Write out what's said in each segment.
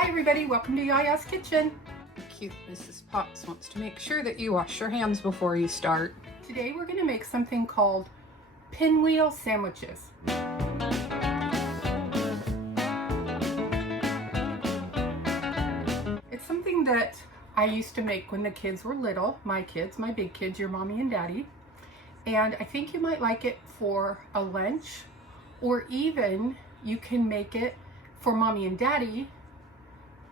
Hi everybody, welcome to Yaya's Kitchen. Cute Mrs. Potts wants to make sure that you wash your hands before you start. Today we're going to make something called pinwheel sandwiches. It's something that I used to make when the kids were little, my kids, my big kids, your mommy and daddy. And I think you might like it for a lunch, or even you can make it for mommy and daddy,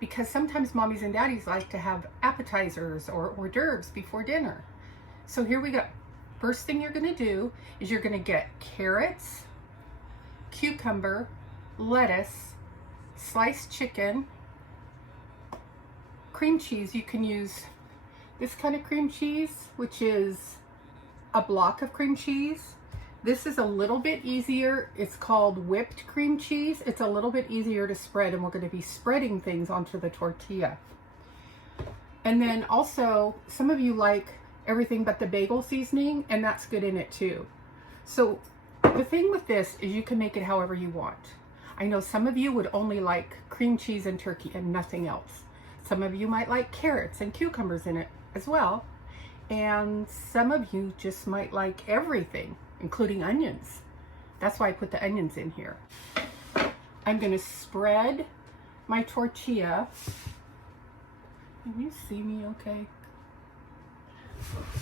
because sometimes mommies and daddies like to have appetizers or hors d'oeuvres before dinner. So here we go. First thing you're going to do is you're going to get carrots, cucumber, lettuce, sliced chicken, cream cheese. You can use this kind of cream cheese, which is a block of cream cheese. This is a little bit easier. It's called whipped cream cheese. It's a little bit easier to spread, and we're going to be spreading things onto the tortilla. And then also, some of you like everything but the bagel seasoning, and that's good in it too. So the thing with this is you can make it however you want. I know some of you would only like cream cheese and turkey and nothing else. Some of you might like carrots and cucumbers in it as well. And some of you just might like everything, including onions. That's why I put the onions in here. I'm going to spread my tortilla. Can you see me okay?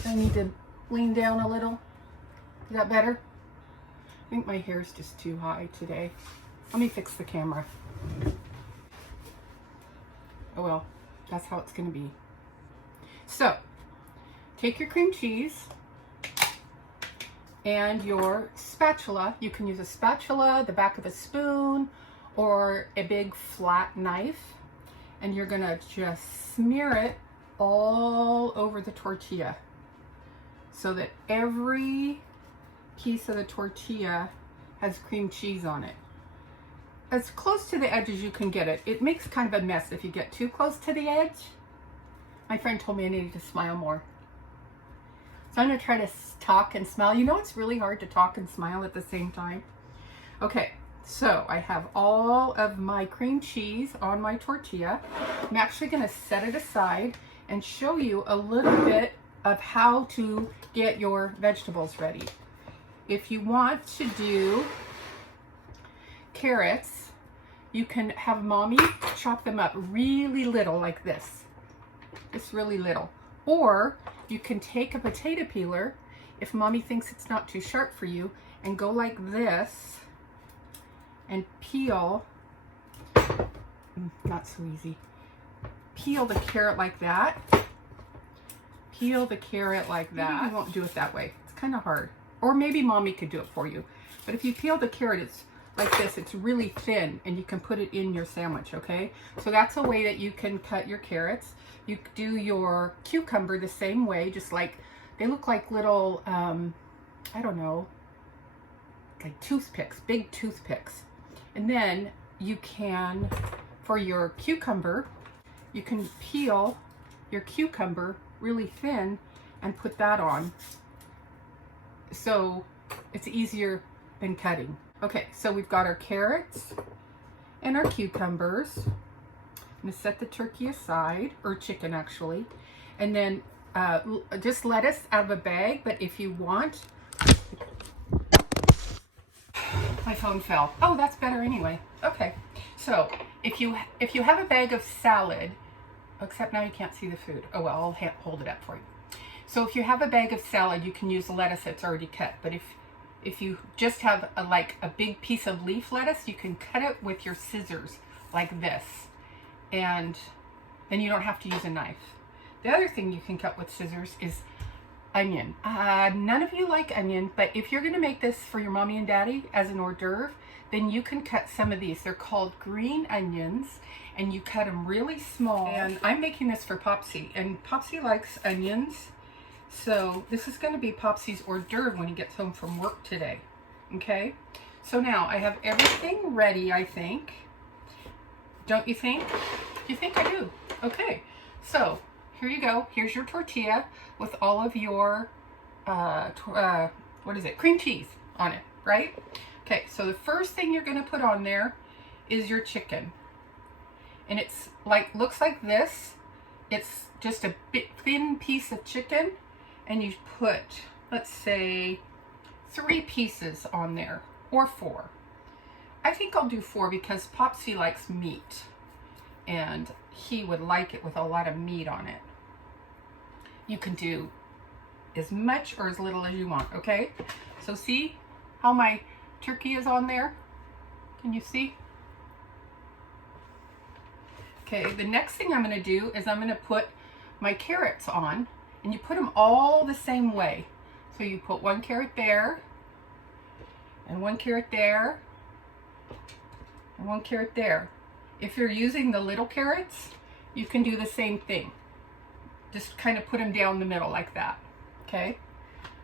I need to lean down a little. Is that better? I think my hair's just too high today. Let me fix the camera. Oh well, that's how it's going to be. So, take your cream cheese and your spatula. You can use a spatula, the back of a spoon, or a big flat knife. And you're gonna just smear it all over the tortilla so that every piece of the tortilla has cream cheese on it. As close to the edge as you can get it. It makes kind of a mess if you get too close to the edge. My friend told me I needed to smile more. So I'm going to try to talk and smile. You know, it's really hard to talk and smile at the same time. Okay, so I have all of my cream cheese on my tortilla. I'm actually going to set it aside and show you a little bit of how to get your vegetables ready. If you want to do carrots, you can have mommy chop them up really little like this. Just really little. Or you can take a potato peeler, if mommy thinks it's not too sharp for you, and go like this and peel, not so easy, peel the carrot like that, peel the carrot like that. Maybe you won't do it that way, it's kind of hard. Or maybe mommy could do it for you. But if you peel the carrot, it's like this, it's really thin, and you can put it in your sandwich, okay? So that's a way that you can cut your carrots. You do your cucumber the same way, just like, they look like little, I don't know, like toothpicks, big toothpicks. And then you can, for your cucumber, you can peel your cucumber really thin and put that on. So it's easier than cutting. Okay, so we've got our carrots and our cucumbers. I'm going to set the turkey aside, or chicken actually, and then just lettuce out of a bag. But if you want, my phone fell. Oh, that's better anyway. Okay, so if you have a bag of salad, except now you can't see the food. Oh well, I'll hold it up for you. So if you have a bag of salad, you can use lettuce that's already cut. But if you just have like a big piece of leaf lettuce, you can cut it with your scissors like this. And then you don't have to use a knife. The other thing you can cut with scissors is onion. None of you like onion, but if you're going to make this for your mommy and daddy as an hors d'oeuvre, then you can cut some of these. They're called green onions, and you cut them really small. And I'm making this for Popsy, and Popsy likes onions. So this is going to be Popsy's hors d'oeuvre when he gets home from work today. Okay? So now I have everything ready, I think. Don't you think? You think I do? Okay. So here you go. Here's your tortilla with all of your, cream cheese on it, right? Okay, so the first thing you're going to put on there is your chicken. and it's like, looks like this. It's just a bit thin piece of chicken, and you put, let's say, 3 pieces on there, or 4. I think I'll do 4 because Popsy likes meat, and he would like it with a lot of meat on it. You can do as much or as little as you want, okay? So see how my turkey is on there? Can you see? Okay, the next thing I'm gonna do is I'm gonna put my carrots on, and you put them all the same way. So you put 1 carrot there, and 1 carrot there, and 1 carrot there. If you're using the little carrots, you can do the same thing. Just kind of put them down the middle like that, okay?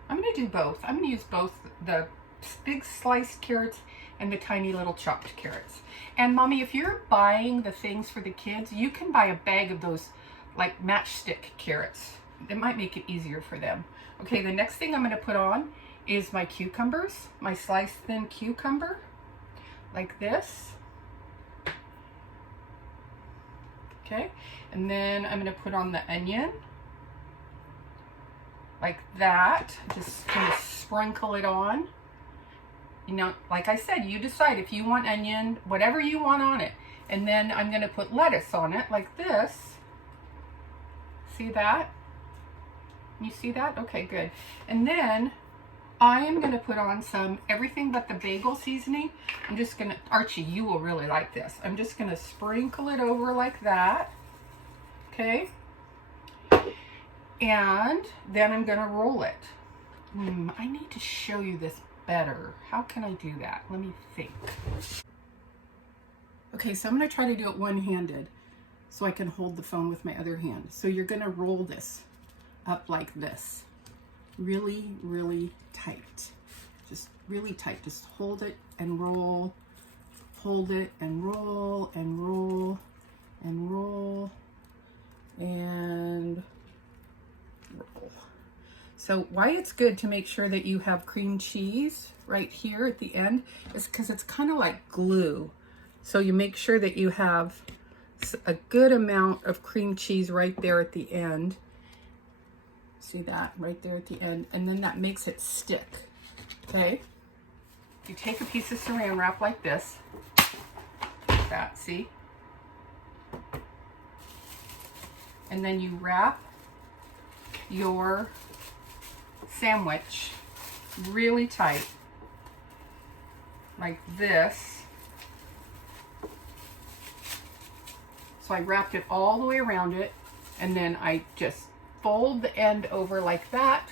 I'm gonna do both. I'm gonna use both the big sliced carrots and the tiny little chopped carrots. And Mommy, if you're buying the things for the kids, you can buy a bag of those like matchstick carrots. It might make it easier for them. Okay, the next thing I'm gonna put on is my cucumbers, my sliced thin cucumber, like this. Okay, and then I'm gonna put on the onion, like that. Just kind of sprinkle it on. You know, like I said, you decide if you want onion, whatever you want on it. And then I'm gonna put lettuce on it, like this. See that? You see that? Okay, good. And then I am gonna put on some everything but the bagel seasoning. I'm just gonna, Archie, you will really like this. I'm just gonna sprinkle it over like that, okay? And then I'm gonna roll it. I need to show you this better. How can I do that? Let me think. Okay, so I'm gonna try to do it one-handed so I can hold the phone with my other hand. So you're gonna roll this up like this. Really, really tight. Just really tight. Just hold it and roll. Hold it and roll and roll and roll and roll. So why it's good to make sure that you have cream cheese right here at the end is because it's kind of like glue. So you make sure that you have a good amount of cream cheese right there at the end. See that right there at the end, and then that makes it stick. Okay, you take a piece of saran wrap like this, like that, see, and then you wrap your sandwich really tight like this. So I wrapped it all the way around it, and then I just fold the end over like that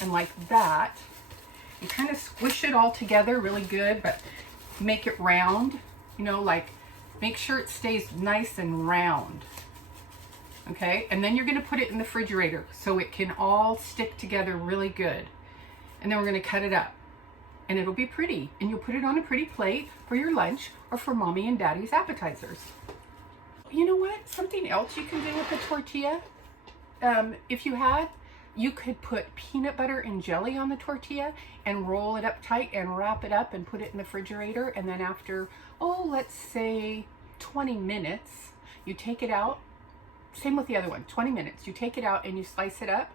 and like that. You kind of squish it all together really good, but make it round, you know, like make sure it stays nice and round. Okay, and then you're gonna put it in the refrigerator so it can all stick together really good. And then we're gonna cut it up, and it'll be pretty, and you'll put it on a pretty plate for your lunch or for Mommy and Daddy's appetizers. You know what? Something else you can do with the tortilla, if you had, you could put peanut butter and jelly on the tortilla and roll it up tight and wrap it up and put it in the refrigerator. And then after, oh, let's say 20 minutes, you take it out. Same with the other one, 20 minutes. You take it out and you slice it up.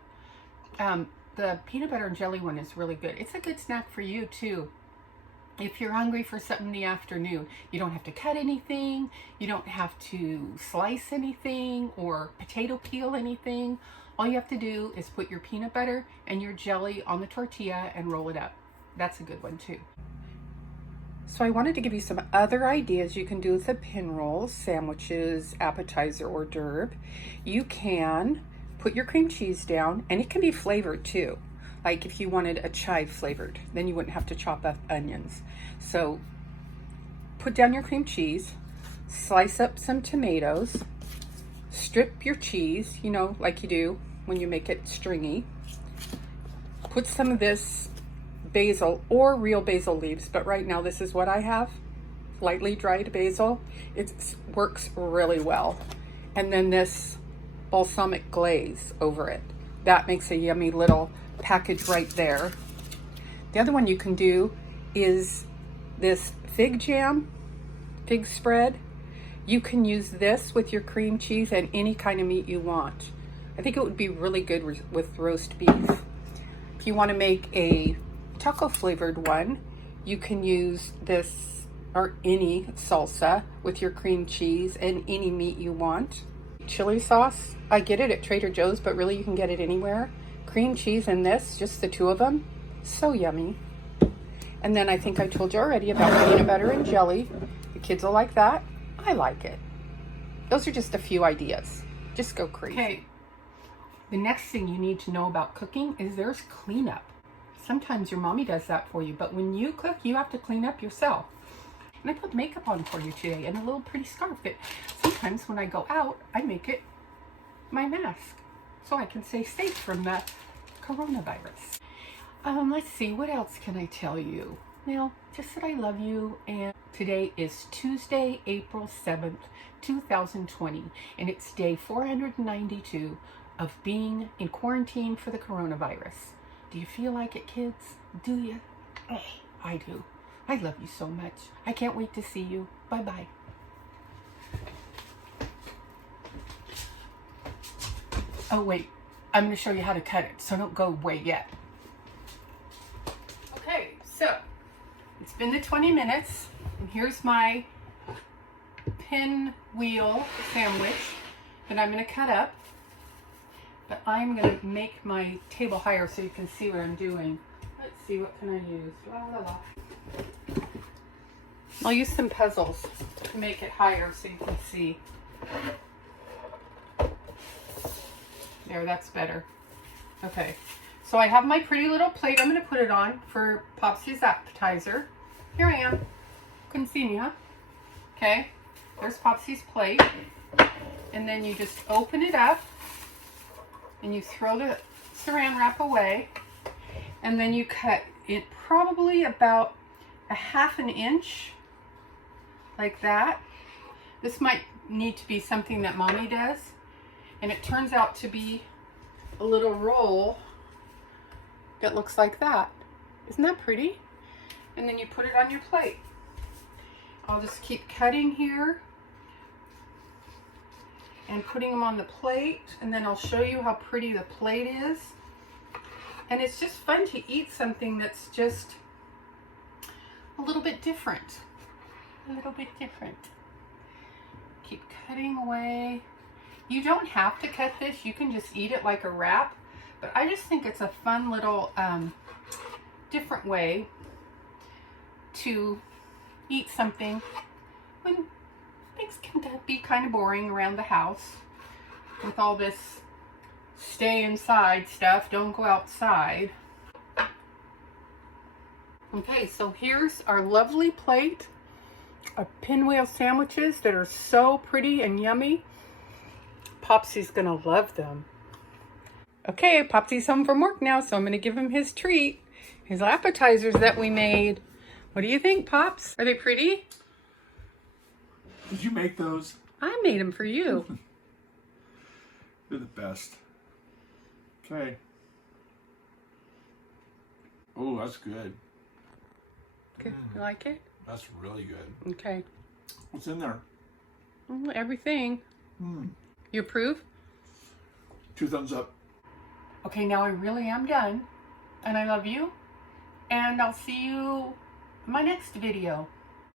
The peanut butter and jelly one is really good. It's a good snack for you too. If you're hungry for something in the afternoon, you don't have to cut anything, you don't have to slice anything or potato peel anything. All you have to do is put your peanut butter and your jelly on the tortilla and roll it up. That's a good one too. So I wanted to give you some other ideas you can do with the pinwheels, sandwiches, appetizer, hors d'oeuvre. You can put your cream cheese down, and it can be flavored too. Like if you wanted a chive flavored, then you wouldn't have to chop up onions. So put down your cream cheese, slice up some tomatoes, strip your cheese, you know, like you do when you make it stringy. Put some of this basil or real basil leaves, but right now this is what I have, lightly dried basil. It works really well. And then this balsamic glaze over it. That makes a yummy little package right there. The other one you can do is this fig jam, fig spread. You can use this with your cream cheese and any kind of meat you want. I think it would be really good with roast beef. If you want to make a taco flavored one, you can use this or any salsa with your cream cheese and any meat you want. Chili sauce, I get it at Trader Joe's, but really you can get it anywhere. Cream cheese and this, just the two of them, so yummy. And then I think I told you already about peanut butter and jelly. The kids will like that. I like it. Those are just a few ideas. Just go crazy. Okay. The next thing you need to know about cooking is there's cleanup. Sometimes your mommy does that for you, but when you cook, you have to clean up yourself. And I put makeup on for you today and a little pretty scarf that sometimes when I go out, I make it my mask so I can stay safe from the coronavirus. Let's see, what else can I tell you? Well, just that I love you, and today is Tuesday, April 7th, 2020, and it's day 492 of being in quarantine for the coronavirus. Do you feel like it, kids? Do you? Oh, I do. I love you so much. I can't wait to see you. Bye-bye. Oh, wait. I'm going to show you how to cut it, so don't go away yet. Okay, so it's been the 20 minutes, and here's my pinwheel sandwich that I'm going to cut up. But I'm going to make my table higher so you can see what I'm doing. Let's see, what can I use? La, la, la. I'll use some puzzles to make it higher so you can see. There, that's better. Okay, so I have my pretty little plate. I'm going to put it on for Popsy's appetizer. Here I am. Couldn't see me, huh? Okay, there's Popsy's plate. And then you just open it up and you throw the saran wrap away. And then you cut it probably about a ½ inch, like that. This might need to be something that Mommy does. And it turns out to be a little roll that looks like that. Isn't that pretty? And then you put it on your plate. I'll just keep cutting here and putting them on the plate, and then I'll show you how pretty the plate is. And it's just fun to eat something that's just a little bit different. A little bit different. Keep cutting away. You don't have to cut this. You can just eat it like a wrap. But I just think it's a fun little different way to eat something when things can be kind of boring around the house with all this stay inside stuff. Don't go outside. Okay, so here's our lovely plate of pinwheel sandwiches that are so pretty and yummy. Popsy's gonna love them. Okay, Popsy's home from work now, so I'm gonna give him his treat. His appetizers that we made. What do you think, Pops? Are they pretty? Did you make those? I made them for you. You're the best. Okay. Oh, that's good. Okay, you like it? That's really good. Okay. What's in there? Everything. You approve? 2 thumbs up. Okay, now I really am done. And I love you. And I'll see you in my next video.